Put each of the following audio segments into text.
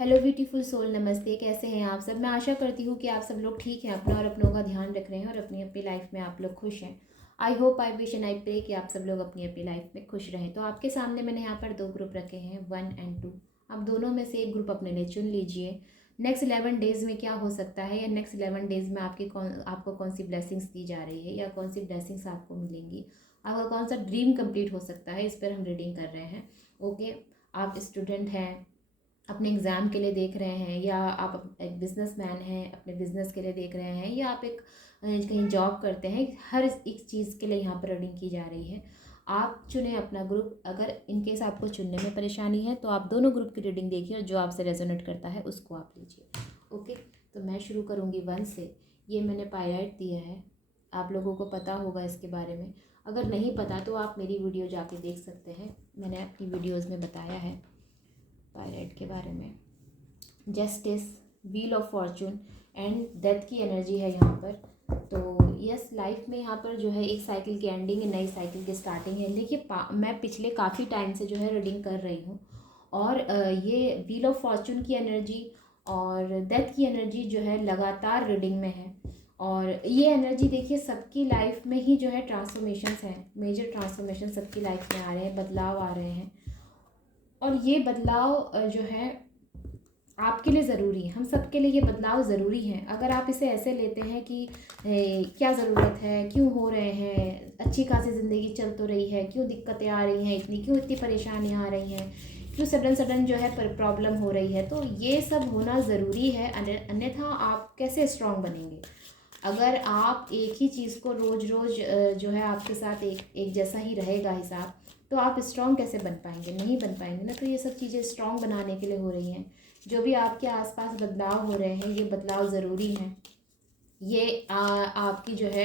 Hello beautiful soul, नमस्ते। कैसे हैं आप सब? मैं आशा करती हूँ कि आप सब लोग ठीक हैं, अपना और अपनों का ध्यान रख रहे हैं और अपनी अपनी लाइफ में आप लोग खुश हैं। I hope, I wish and I pray कि आप सब लोग अपनी अपनी लाइफ में खुश रहें। तो आपके सामने मैंने यहाँ पर 2 ग्रुप रखे हैं, 1 और 2। आप दोनों में से एक ग्रुप अपने लिए चुन लीजिए। नेक्स्ट 11 डेज़ में क्या हो सकता है, या नेक्स्ट 11 डेज़ में आपको कौन सी ब्लेसिंग्स दी जा रही है, या कौन सी ब्लेसिंग्स आपको मिलेंगी, आपका कौन सा ड्रीम कंप्लीट हो सकता है, इस पर हम रीडिंग कर रहे हैं। ओके, आप स्टूडेंट हैं, अपने एग्ज़ाम के लिए देख रहे हैं, या आप एक बिजनेसमैन हैं, अपने बिजनेस के लिए देख रहे हैं, या आप एक कहीं जॉब करते हैं, हर एक चीज़ के लिए यहाँ पर रीडिंग की जा रही है। आप चुनें अपना ग्रुप। अगर इनकेस आपको चुनने में परेशानी है तो आप दोनों ग्रुप की रीडिंग देखिए और जो आपसे रेजोनेट करता है उसको आप लीजिए। ओके, तो मैं शुरू करूँगी 1 से। ये मैंने पायलाइट दिया है, आप लोगों को पता होगा इसके बारे में। अगर नहीं पता तो आप मेरी वीडियो जाके देख सकते हैं, मैंने अपनी वीडियोज़ में बताया है पायलट के बारे में। Justice, wheel of Fortune and death की एनर्जी है यहाँ पर। तो यस, लाइफ में यहाँ पर जो है एक साइकिल की एंडिंग है, नई साइकिल की स्टार्टिंग है। देखिए, मैं पिछले काफ़ी टाइम से जो है रीडिंग कर रही हूँ, और ये व्हील ऑफ फॉर्चून की एनर्जी और डेथ की एनर्जी जो है लगातार रीडिंग में है। और ये एनर्जी देखिए, सबकी लाइफ में ही जो है ट्रांसफॉर्मेशंस हैं, मेजर ट्रांसफॉर्मेशन सबकी लाइफ में आ रहे हैं, बदलाव आ रहे हैं। और ये बदलाव जो है आपके लिए ज़रूरी है, हम सब के लिए ये बदलाव ज़रूरी हैं। अगर आप इसे ऐसे लेते हैं कि क्या ज़रूरत है, क्यों हो रहे हैं, अच्छी खासी ज़िंदगी चल तो रही है, क्यों दिक्कतें आ रही हैं इतनी, क्यों इतनी परेशानियाँ आ रही हैं, क्यों सडन सडन जो है प्रॉब्लम हो रही है, तो ये सब होना ज़रूरी है। अन्यथा आप कैसे स्ट्रांग बनेंगे? अगर आप एक ही चीज़ को रोज़ रोज़ जो है आपके साथ एक जैसा ही रहेगा हिसाब, तो आप स्ट्रांग कैसे बन पाएंगे? नहीं बन पाएंगे ना। तो ये सब चीज़ें स्ट्रांग बनाने के लिए हो रही हैं। जो भी आपके आसपास बदलाव हो रहे हैं, ये बदलाव ज़रूरी हैं। ये आपकी जो है,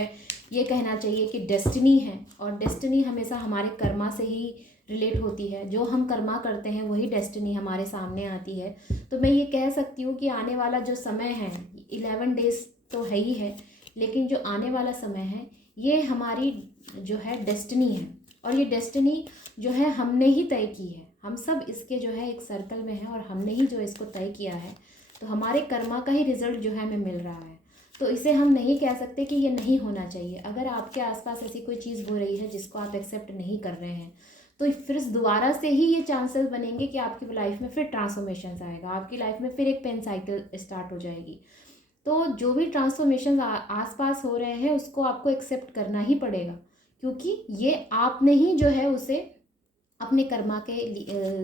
ये कहना चाहिए कि डेस्टिनी है। और डेस्टिनी हमेशा हमारे कर्मा से ही रिलेट होती है। जो हम कर्मा करते हैं वही डेस्टिनी हमारे सामने आती है। तो मैं ये कह सकती हूँ कि आने वाला जो समय है, 11 डेज़ तो है ही है, लेकिन जो आने वाला समय है ये हमारी जो है डेस्टिनी है। और ये डेस्टिनी जो है हमने ही तय की है। हम सब इसके जो है एक सर्कल में हैं और हमने ही जो इसको तय किया है। तो हमारे कर्मा का ही रिजल्ट जो है हमें मिल रहा है। तो इसे हम नहीं कह सकते कि ये नहीं होना चाहिए। अगर आपके आसपास ऐसी कोई चीज़ हो रही है जिसको आप एक्सेप्ट नहीं कर रहे हैं, तो फिर दोबारा से ही ये चांसेस बनेंगे कि आपकी लाइफ में फिर ट्रांसफॉर्मेशन आएगा, आपकी लाइफ में फिर एक पेन साइकिल स्टार्ट हो जाएगी। तो जो भी ट्रांसफॉर्मेशन आसपास हो रहे हैं उसको आपको एक्सेप्ट करना ही पड़ेगा, क्योंकि ये आपने ही जो है उसे अपने कर्मा के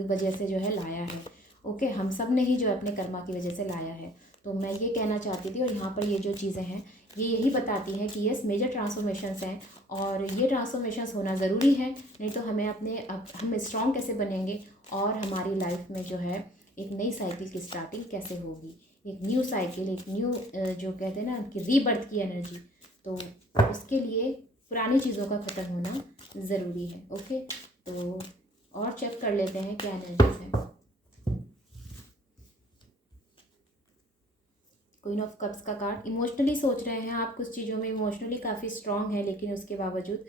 वजह से जो है लाया है। ओके, हम सब ने ही जो है अपने कर्मा की वजह से लाया है। तो मैं ये कहना चाहती थी, और यहाँ पर ये जो चीज़ें हैं ये यही बताती हैं कि यस, मेजर ट्रांसफॉर्मेशंस हैं और ये ट्रांसफॉर्मेशंस होना ज़रूरी है। नहीं तो हमें हम स्ट्रॉन्ग कैसे बनेंगे, और हमारी लाइफ में जो है एक नई साइकिल की स्टार्टिंग कैसे होगी, एक न्यू साइकिल, एक न्यू जो कहते हैं ना कि रीबर्थ की एनर्जी। तो उसके लिए पुरानी चीज़ों का ख़त्म होना ज़रूरी है। ओके, तो और चेक कर लेते हैं क्या एनर्जीज हैं। क्वीन ऑफ कप्स का कार्ड, इमोशनली सोच रहे हैं आप कुछ चीज़ों में, इमोशनली काफ़ी स्ट्रांग है, लेकिन उसके बावजूद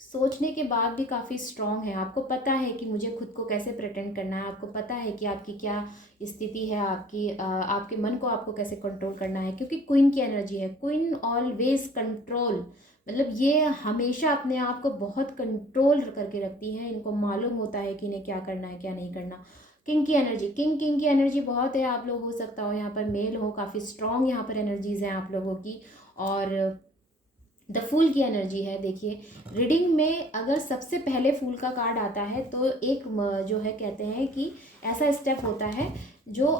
सोचने के बाद भी काफ़ी स्ट्रांग है। आपको पता है कि मुझे खुद को कैसे प्रेटेंड करना है, आपको पता है कि आपकी क्या स्थिति है, आपके मन को आपको कैसे कंट्रोल करना है, क्योंकि क्वीन की एनर्जी है। क्वीन ऑलवेज कंट्रोल, मतलब ये हमेशा अपने आप को बहुत कंट्रोल करके रखती हैं। इनको मालूम होता है कि इन्हें क्या करना है, क्या नहीं करना। किंग की एनर्जी, किंग की एनर्जी बहुत है। आप लोग हो सकता हो यहाँ पर मेल हो, काफ़ी स्ट्रांग यहाँ पर एनर्जीज हैं आप लोगों की। और द फूल की एनर्जी है। देखिए, रीडिंग में अगर सबसे पहले फूल का कार्ड आता है तो एक जो है कहते हैं कि ऐसा स्टेप होता है जो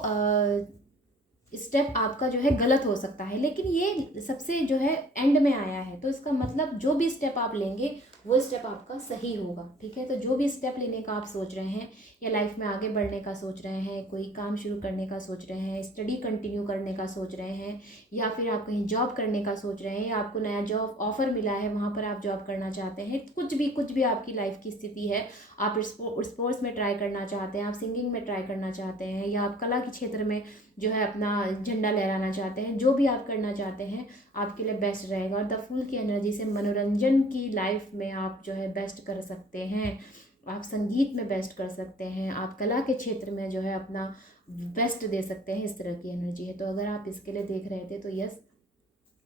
स्टेप आपका जो है गलत हो सकता है, लेकिन ये सबसे जो है एंड में आया है। तो इसका मतलब जो भी स्टेप आप लेंगे वो स्टेप आपका सही होगा। ठीक है, तो जो भी स्टेप लेने का आप सोच रहे हैं, या लाइफ में आगे बढ़ने का सोच रहे हैं, कोई काम शुरू करने का सोच रहे हैं, स्टडी कंटिन्यू करने का सोच रहे हैं, या फिर आप कहीं जॉब करने का सोच रहे हैं, या आपको नया जॉब ऑफर मिला है वहाँ पर आप जॉब करना चाहते हैं, कुछ भी आपकी लाइफ की स्थिति है, आप स्पोर्ट्स में ट्राई करना चाहते हैं, आप सिंगिंग में ट्राई करना चाहते हैं, या आप कला के क्षेत्र में जो है अपना झंडा लहराना चाहते हैं, जो भी आप करना चाहते हैं आपके लिए बेस्ट रहेगा। और द फूल की एनर्जी से मनोरंजन की लाइफ में आप जो है बेस्ट कर सकते हैं। आप संगीत में बेस्ट कर सकते हैं, आप कला के क्षेत्र में जो है अपना बेस्ट दे सकते हैं, इस तरह की एनर्जी है। तो अगर आप इसके लिए देख रहे थे तो यस,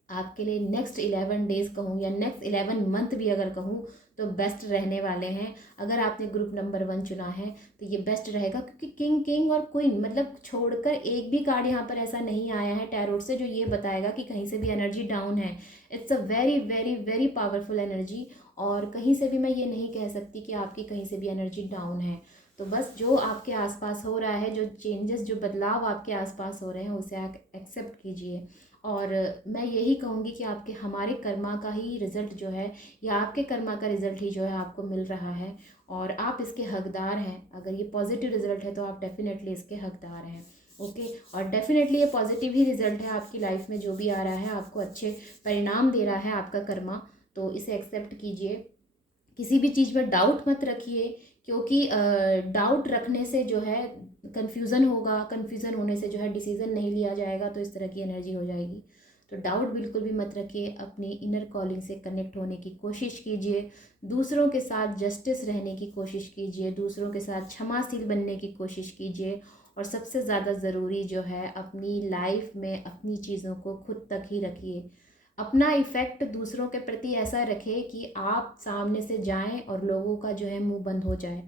आपके लिए नेक्स्ट 11 डेज कहूँ या नेक्स्ट 11 मंथ भी अगर कहूँ तो बेस्ट रहने वाले हैं। अगर आपने ग्रुप नंबर 1 चुना है तो ये बेस्ट रहेगा, क्योंकि किंग और क्वीन मतलब छोड़कर एक भी कार्ड यहाँ पर ऐसा नहीं आया है टैरोट से जो ये बताएगा कि कहीं से भी एनर्जी डाउन है। It's a very very very powerful energy, और कहीं से भी मैं ये नहीं कह सकती कि आपकी कहीं से भी एनर्जी डाउन है। तो बस जो आपके आसपास हो रहा है, जो चेंजेस, जो बदलाव आपके आसपास हो रहे हैं, उसे आप एक्सेप्ट कीजिए। और मैं यही कहूँगी कि आपके हमारे कर्मा का ही रिज़ल्ट जो है, या आपके कर्मा का रिज़ल्ट ही जो है आपको मिल रहा है, और आप इसके हकदार हैं। अगर ये पॉजिटिव रिज़ल्ट है तो आप डेफिनेटली इसके हकदार हैं। ओके, और डेफिनेटली ये पॉजिटिव ही रिज़ल्ट है आपकी लाइफ में, जो भी आ रहा है आपको अच्छे परिणाम दे रहा है आपका कर्मा। तो इसे एक्सेप्ट कीजिए, किसी भी चीज़ पर डाउट मत रखिए, क्योंकि डाउट रखने से जो है कन्फ्यूज़न होगा, कन्फ्यूज़न होने से जो है डिसीज़न नहीं लिया जाएगा, तो इस तरह की एनर्जी हो जाएगी। तो डाउट बिल्कुल भी मत रखिए, अपनी इनर कॉलिंग से कनेक्ट होने की कोशिश कीजिए, दूसरों के साथ जस्टिस रहने की कोशिश कीजिए, दूसरों के साथ क्षमाशील बनने की कोशिश कीजिए, और सबसे ज़्यादा ज़रूरी जो है अपनी लाइफ में अपनी चीज़ों को खुद तक ही रखिए। अपना इफ़ेक्ट दूसरों के प्रति ऐसा रखें कि आप सामने से जाएं और लोगों का जो है मुंह बंद हो जाए।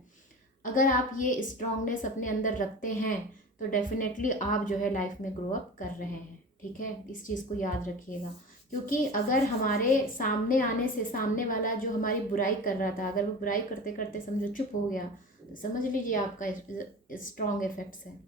अगर आप ये स्ट्रॉन्गनेस अपने अंदर रखते हैं तो डेफिनेटली आप जो है लाइफ में ग्रो अप कर रहे हैं। ठीक है, इस चीज़ को याद रखिएगा, क्योंकि अगर हमारे सामने आने से सामने वाला जो हमारी बुराई कर रहा था, अगर वो बुराई करते करते समझो चुप हो गया, तो समझ लीजिए आपका स्ट्रॉन्ग इफेक्ट्स है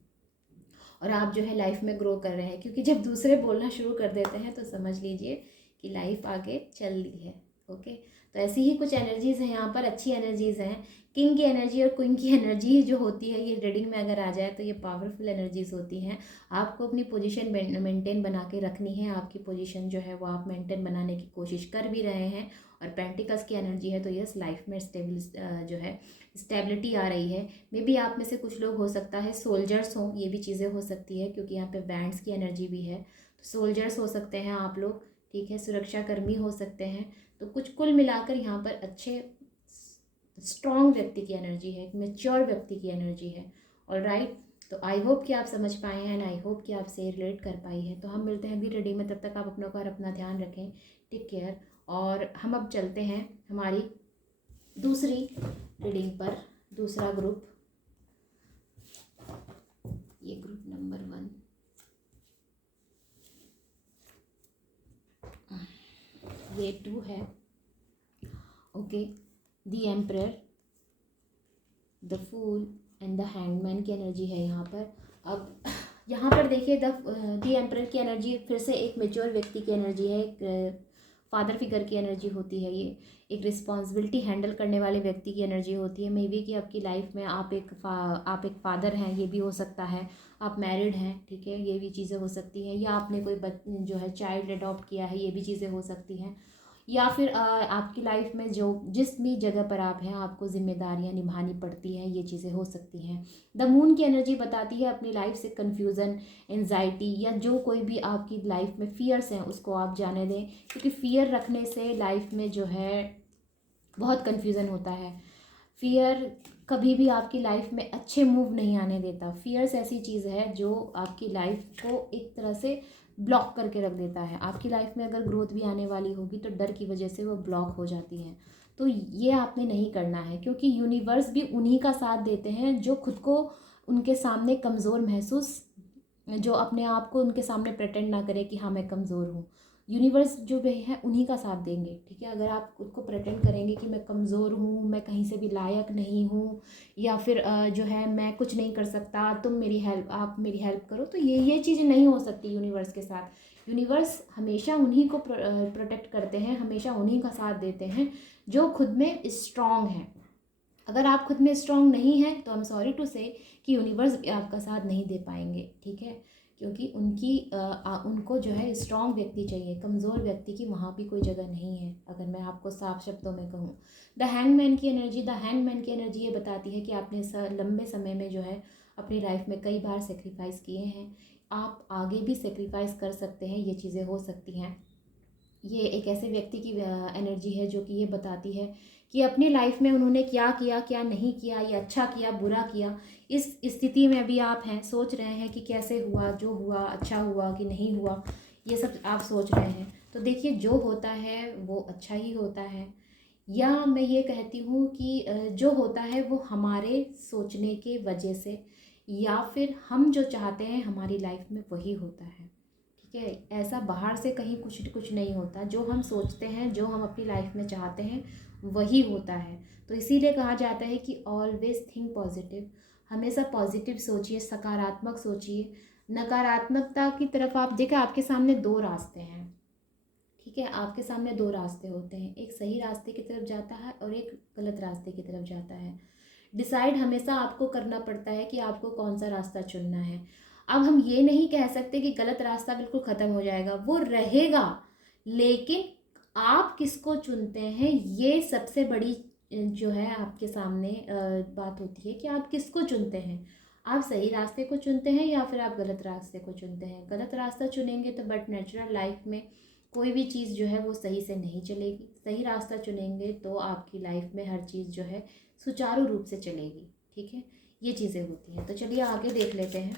और आप जो है लाइफ में ग्रो कर रहे हैं। क्योंकि जब दूसरे बोलना शुरू कर देते हैं तो समझ लीजिए कि लाइफ आगे चल रही है। ओके, तो ऐसी ही कुछ एनर्जीज़ हैं यहाँ पर, अच्छी एनर्जीज़ हैं। किंग की एनर्जी और क्वीन की एनर्जी जो होती है, ये रीडिंग में अगर आ जाए तो ये पावरफुल एनर्जीज़ होती हैं। आपको अपनी पोजीशन मेंटेन बना के रखनी है, आपकी पोजीशन जो है वो आप मेंटेन बनाने की कोशिश कर भी रहे हैं। और पेंटिकल्स की एनर्जी है तो यस, लाइफ में जो है स्टेबिलिटी आ रही है। मे बी आप में से कुछ लोग हो सकता है सोल्जर्स हों, ये भी चीज़ें हो सकती है, क्योंकि यहाँ पे बैंड्स की एनर्जी भी है। तो सोल्जर्स हो सकते हैं आप लोग, ठीक है, सुरक्षाकर्मी हो सकते हैं। तो कुछ कुल मिलाकर यहाँ पर अच्छे स्ट्रॉन्ग व्यक्ति की एनर्जी है, एक मेच्योर व्यक्ति की एनर्जी है। ऑल राइट, तो आई होप कि आप समझ पाए हैं एंड आई होप कि आपसे रिलेट कर पाई है। तो हम मिलते हैं अगली रीडिंग में, तब तक आप अपनों का और अपना ध्यान रखें। Take care. और हम अब चलते हैं हमारी दूसरी रीडिंग पर, दूसरा ग्रुप, ये ग्रुप नंबर 1, ये 2 है। Okay, the emperor, the fool and the hangman की एनर्जी है यहाँ पर। अब यहाँ पर देखिए, द एम्परर की एनर्जी फिर से एक मेच्योर व्यक्ति की एनर्जी है, एक फादर फिगर की एनर्जी होती है। ये एक रिस्पॉन्सिबिलिटी हैंडल करने वाले व्यक्ति की एनर्जी होती है। मे बी कि आपकी लाइफ में आप एक फादर हैं, ये भी हो सकता है। आप मैरिड हैं, ठीक है, ये भी चीज़ें हो सकती हैं। या आपने कोई जो है चाइल्ड अडॉप्ट किया है, ये भी चीज़ें हो सकती हैं। या फिर आपकी लाइफ में जो जिस भी जगह पर आप हैं, आपको जिम्मेदारियां निभानी पड़ती हैं, ये चीज़ें हो सकती हैं। द मून की एनर्जी बताती है अपनी लाइफ से कन्फ्यूज़न, एंजाइटी, या जो कोई भी आपकी लाइफ में फियर्स हैं उसको आप जाने दें, क्योंकि फियर रखने से लाइफ में जो है बहुत कन्फ्यूज़न होता है। फियर कभी भी आपकी लाइफ में अच्छे मूव नहीं आने देता। फियर्स ऐसी चीज़ है जो आपकी लाइफ को एक तरह से ब्लॉक करके रख देता है। आपकी लाइफ में अगर ग्रोथ भी आने वाली होगी तो डर की वजह से वो ब्लॉक हो जाती है। तो ये आपने नहीं करना है, क्योंकि यूनिवर्स भी उन्हीं का साथ देते हैं जो खुद को उनके सामने कमज़ोर महसूस, जो अपने आप को उनके सामने प्रेटेंड ना करे कि हाँ मैं कमज़ोर हूँ। यूनिवर्स जो भी है उन्हीं का साथ देंगे, ठीक है। अगर आप खुद को प्रेटेंड करेंगे कि मैं कमज़ोर हूँ, मैं कहीं से भी लायक नहीं हूँ, या फिर जो है मैं कुछ नहीं कर सकता, आप मेरी हेल्प करो, तो ये चीज़ें नहीं हो सकती यूनिवर्स के साथ। यूनिवर्स हमेशा उन्हीं को प्रोटेक्ट करते हैं, हमेशा उन्हीं का साथ देते हैं जो खुद में स्ट्रॉन्ग हैं। अगर आप खुद में स्ट्रॉन्ग नहीं हैं तो आई एम सॉरी टू से कि यूनिवर्स भी आपका साथ नहीं दे पाएंगे, ठीक है। क्योंकि उनको जो है स्ट्रॉन्ग व्यक्ति चाहिए, कमज़ोर व्यक्ति की वहाँ भी कोई जगह नहीं है, अगर मैं आपको साफ शब्दों में कहूँ। द हैंगमैन की एनर्जी ये बताती है कि आपने लंबे समय में जो है अपनी लाइफ में कई बार सेक्रीफाइस किए हैं, आप आगे भी सेक्रीफाइस कर सकते हैं, ये चीज़ें हो सकती हैं। ये एक ऐसे व्यक्ति की एनर्जी है जो कि ये बताती है कि अपनी लाइफ में उन्होंने क्या किया, क्या नहीं किया, या अच्छा किया, बुरा किया। इस स्थिति में अभी आप हैं, सोच रहे हैं कि कैसे हुआ, जो हुआ अच्छा हुआ कि नहीं हुआ, ये सब आप सोच रहे हैं। तो देखिए, जो होता है वो अच्छा ही होता है, या मैं ये कहती हूँ कि जो होता है वो हमारे सोचने के वजह से, या फिर हम जो चाहते हैं हमारी लाइफ में वही होता है। ठीक है, ऐसा बाहर से कहीं कुछ कुछ नहीं होता। जो हम सोचते हैं, जो हम अपनी लाइफ में चाहते हैं वही होता है। तो इसीलिए कहा जाता है कि ऑलवेज थिंक पॉजिटिव, हमेशा पॉजिटिव सोचिए, सकारात्मक सोचिए। नकारात्मकता की तरफ आप देखें, आपके सामने दो रास्ते हैं। ठीक है, आपके सामने दो रास्ते होते हैं, एक सही रास्ते की तरफ जाता है और एक गलत रास्ते की तरफ जाता है। डिसाइड हमेशा आपको करना पड़ता है कि आपको कौन सा रास्ता चुनना है। अब हम ये नहीं कह सकते कि गलत रास्ता बिल्कुल ख़त्म हो जाएगा, वो रहेगा, लेकिन आप किसको चुनते हैं ये सबसे बड़ी जो है आपके सामने बात होती है कि आप किसको चुनते हैं। आप सही रास्ते को चुनते हैं या फिर आप गलत रास्ते को चुनते हैं। गलत रास्ता चुनेंगे तो बट नेचुरल लाइफ में कोई भी चीज़ जो है वो सही से नहीं चलेगी। सही रास्ता चुनेंगे तो आपकी लाइफ में हर चीज़ जो है सुचारू रूप से चलेगी। ठीक है, ये चीज़ें होती हैं। तो चलिए आगे देख लेते हैं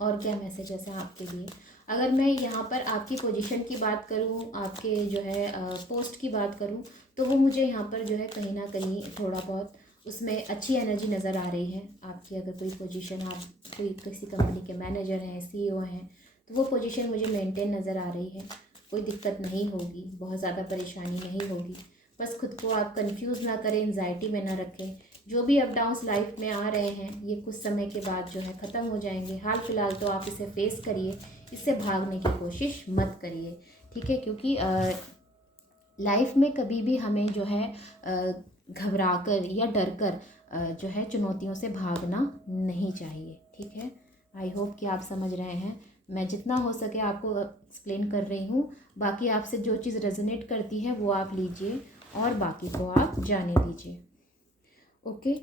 और क्या मैसेजेस हैं आपके लिए। अगर मैं यहाँ पर आपकी पोजीशन की बात करूँ, आपके जो है पोस्ट की बात करूँ, तो वो मुझे यहाँ पर जो है कहीं ना कहीं थोड़ा बहुत उसमें अच्छी एनर्जी नज़र आ रही है आपकी। अगर कोई पोजीशन, आप कोई किसी कंपनी के मैनेजर हैं, सीईओ हैं, तो वो पोजीशन मुझे मेंटेन नज़र आ रही है। कोई दिक्कत नहीं होगी, बहुत ज़्यादा परेशानी नहीं होगी। बस खुद को आप कंफ्यूज ना करें, एंजाइटी में ना रखें। जो भी अप डाउन्स लाइफ में आ रहे हैं ये कुछ समय के बाद जो है ख़त्म हो जाएंगे। हाल फिलहाल तो आप इसे फेस करिए, इससे भागने की कोशिश मत करिए। ठीक है, क्योंकि लाइफ में कभी भी हमें जो है घबरा कर या डर कर जो है चुनौतियों से भागना नहीं चाहिए। ठीक है, आई होप कि आप समझ रहे हैं। मैं जितना हो सके आपको एक्सप्लेन कर रही हूँ। बाकी आपसे जो चीज़ रेजोनेट करती है वो आप लीजिए और बाकी को आप जाने दीजिए। Okay,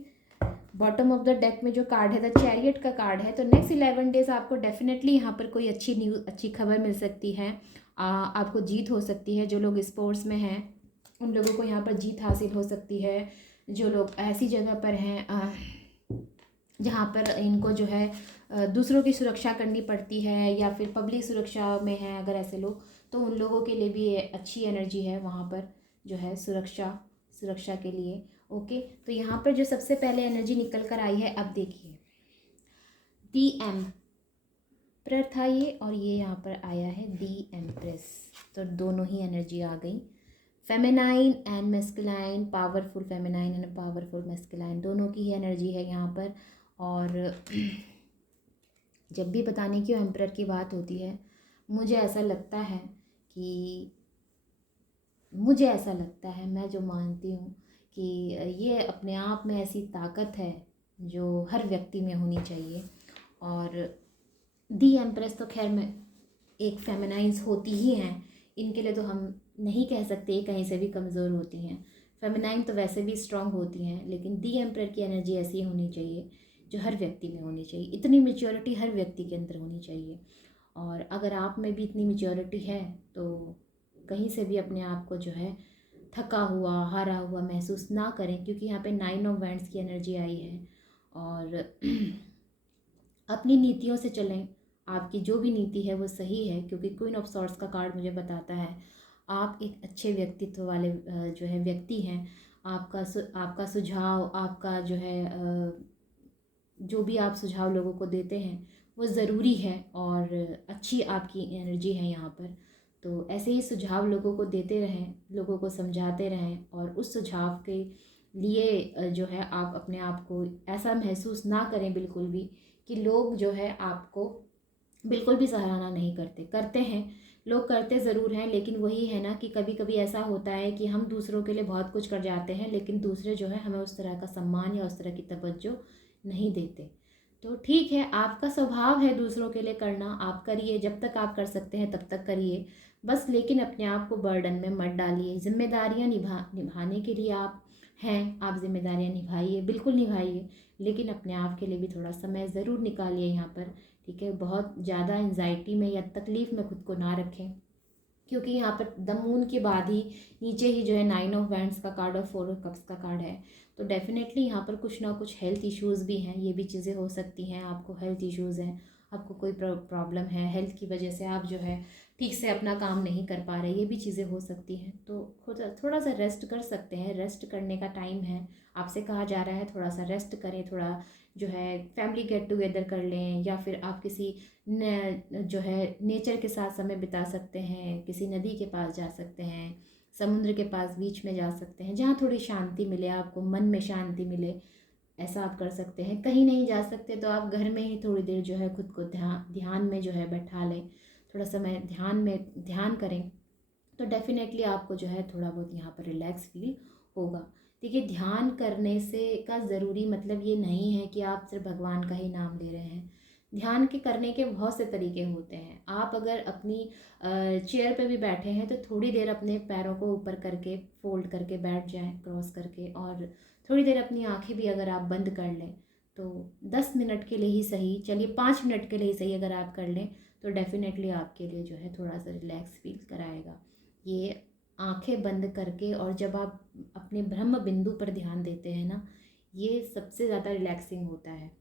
bottom of the deck में जो कार्ड है द चैरियट का कार्ड है। तो नेक्स्ट 11 डेज आपको डेफिनेटली यहाँ पर कोई अच्छी न्यूज़, अच्छी खबर मिल सकती है। आपको जीत हो सकती है। जो लोग स्पोर्ट्स में हैं उन लोगों को यहाँ पर जीत हासिल हो सकती है। जो लोग ऐसी जगह पर हैं जहाँ पर इनको जो है दूसरों की सुरक्षा करनी पड़ती है या फिर पब्लिक सुरक्षा में है अगर ऐसे लोग, तो उन लोगों के लिए भी अच्छी एनर्जी है वहाँ पर जो है सुरक्षा के लिए। ओके, तो यहाँ पर जो सबसे पहले एनर्जी निकल कर आई है, अब देखिए दी एम्परर था ये, और ये यहाँ पर आया है दी एम्प्रेस। तो दोनों ही एनर्जी आ गई, feminine and masculine, powerful feminine and powerful masculine, दोनों की ही एनर्जी है यहाँ पर। और जब भी बताने की एम्परर की बात होती है, मुझे ऐसा लगता है मैं जो मानती हूँ कि ये अपने आप में ऐसी ताकत है जो हर व्यक्ति में होनी चाहिए। और दी एम्प्रेस तो खैर में एक फेमिनाइंस होती ही हैं, इनके लिए तो हम नहीं कह सकते कहीं से भी कमज़ोर होती हैं। फेमिनाइन तो वैसे भी स्ट्रांग होती हैं, लेकिन दी एम्प्रेस की एनर्जी ऐसी होनी चाहिए जो हर व्यक्ति में होनी चाहिए। इतनी मैच्योरिटी हर व्यक्ति के अंदर होनी चाहिए। और अगर आप में भी इतनी मैच्योरिटी है तो कहीं से भी अपने आप को जो है थका हुआ, हारा हुआ महसूस ना करें, क्योंकि यहाँ पे 9 ऑफ वैंड्स की एनर्जी आई है। और अपनी नीतियों से चलें, आपकी जो भी नीति है वो सही है, क्योंकि क्वीन ऑफ सॉर्ड्स का कार्ड मुझे बताता है आप एक अच्छे व्यक्तित्व वाले जो है व्यक्ति हैं। आपका सुझाव, आपका जो है जो भी आप सुझाव लोगों को देते हैं वो ज़रूरी है और अच्छी आपकी एनर्जी है यहाँ पर। तो ऐसे ही सुझाव लोगों को देते रहें, लोगों को समझाते रहें, और उस सुझाव के लिए जो है आप अपने आप को ऐसा महसूस ना करें बिल्कुल भी कि लोग जो है आपको बिल्कुल भी सराहना नहीं करते हैं। लोग करते ज़रूर हैं, लेकिन वही है ना कि कभी कभी ऐसा होता है कि हम दूसरों के लिए बहुत कुछ कर जाते हैं, लेकिन दूसरे जो है हमें उस तरह का सम्मान या उस तरह की तवज्जो नहीं देते। तो ठीक है, आपका स्वभाव है दूसरों के लिए करना, आप करिए, जब तक आप कर सकते हैं तब तक करिए बस। लेकिन अपने आप को बर्डन में मत डालिए। जिम्मेदारियां निभाने के लिए आप हैं, आप जिम्मेदारियां निभाइए, बिल्कुल निभाइए, लेकिन अपने आप के लिए भी थोड़ा समय ज़रूर निकालिए यहाँ पर। ठीक है, बहुत ज़्यादा एंजाइटी में या तकलीफ़ में खुद को ना रखें। क्योंकि यहाँ पर द मून के बाद ही नीचे ही जो है 9 ऑफ वैंड्स का कार्ड और 4 ऑफ कप्स का कार्ड है। तो डेफिनेटली यहाँ पर कुछ ना कुछ हेल्थ इश्यूज़ भी हैं, ये भी चीज़ें हो सकती हैं। आपको हेल्थ इश्यूज़ हैं, आपको कोई प्रॉब्लम है हेल्थ की वजह से, आप जो है ठीक से अपना काम नहीं कर पा रहे, ये भी चीज़ें हो सकती हैं। तो खुद थोड़ा सा रेस्ट कर सकते हैं, रेस्ट करने का टाइम है, आपसे कहा जा रहा है थोड़ा सा रेस्ट करें, थोड़ा जो है फैमिली गेट टुगेदर कर लें, या फिर आप किसी जो है नेचर के साथ समय बिता सकते हैं, किसी नदी के पास जा सकते हैं, समुद्र के पास बीच में जा सकते हैं, जहाँ थोड़ी शांति मिले आपको, मन में शांति मिले, ऐसा आप कर सकते हैं। कहीं नहीं जा सकते तो आप घर में ही थोड़ी देर जो है खुद को ध्यान में जो है बैठा लें, थोड़ा समय ध्यान करें, तो डेफिनेटली आपको जो है थोड़ा बहुत यहाँ पर रिलैक्स फील होगा। देखिए, ध्यान करने से का ज़रूरी मतलब ये नहीं है कि आप सिर्फ भगवान का ही नाम ले रहे हैं। ध्यान के करने के बहुत से तरीके होते हैं। आप अगर अपनी चेयर पे भी बैठे हैं तो थोड़ी देर अपने पैरों को ऊपर करके फोल्ड करके बैठ जाएं, क्रॉस करके, और थोड़ी देर अपनी आंखें भी अगर आप बंद कर लें तो 10 मिनट के लिए ही सही, चलिए 5 मिनट के लिए ही सही अगर आप कर लें, तो डेफिनेटली आपके लिए जो है थोड़ा सा रिलैक्स फील कराएगा। ये आंखें बंद करके, और जब आप अपने ब्रह्म बिंदु पर ध्यान देते हैं ना, ये सबसे ज़्यादा रिलैक्सिंग होता है।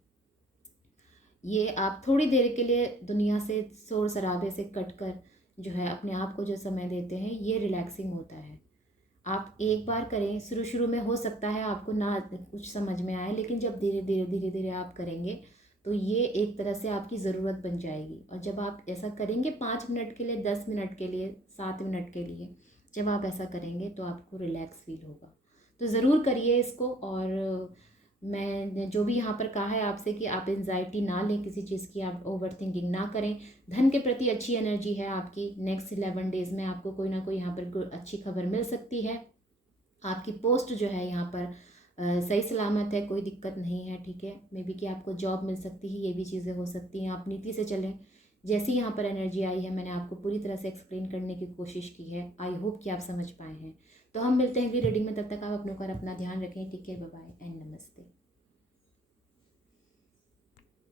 ये आप थोड़ी देर के लिए दुनिया से, शोर शराबे से कट कर जो है अपने आप को जो समय देते हैं, ये रिलैक्सिंग होता है। आप एक बार करें, शुरू शुरू में हो सकता है आपको ना कुछ समझ में आए, लेकिन जब धीरे धीरे आप करेंगे तो ये एक तरह से आपकी ज़रूरत बन जाएगी। और जब आप ऐसा करेंगे 5 मिनट के लिए, 10 मिनट के लिए, 7 मिनट के लिए, जब आप ऐसा करेंगे तो आपको रिलैक्स फील होगा। तो ज़रूर करिए इसको। और मैंने जो भी यहाँ पर कहा है आपसे कि आप एंजाइटी ना लें किसी चीज़ की, आप ओवर थिंकिंग ना करें। धन के प्रति अच्छी एनर्जी है आपकी। नेक्स्ट 11 डेज़ में आपको कोई ना कोई यहाँ पर अच्छी खबर मिल सकती है। आपकी पोस्ट जो है यहाँ पर सही सलामत है, कोई दिक्कत नहीं है, ठीक है। मे बी कि आपको जॉब मिल सकती है, ये भी चीज़ें हो सकती हैं। आप नीति से चलें। जैसी यहाँ पर एनर्जी आई है, मैंने आपको पूरी तरह से एक्सप्लेन करने की कोशिश की है। आई होप कि आप समझ पाए हैं। तो हम मिलते हैं अगली रीडिंग में, तब तक आप अपनों का अपना ध्यान रखें। Take care, bye bye and नमस्ते।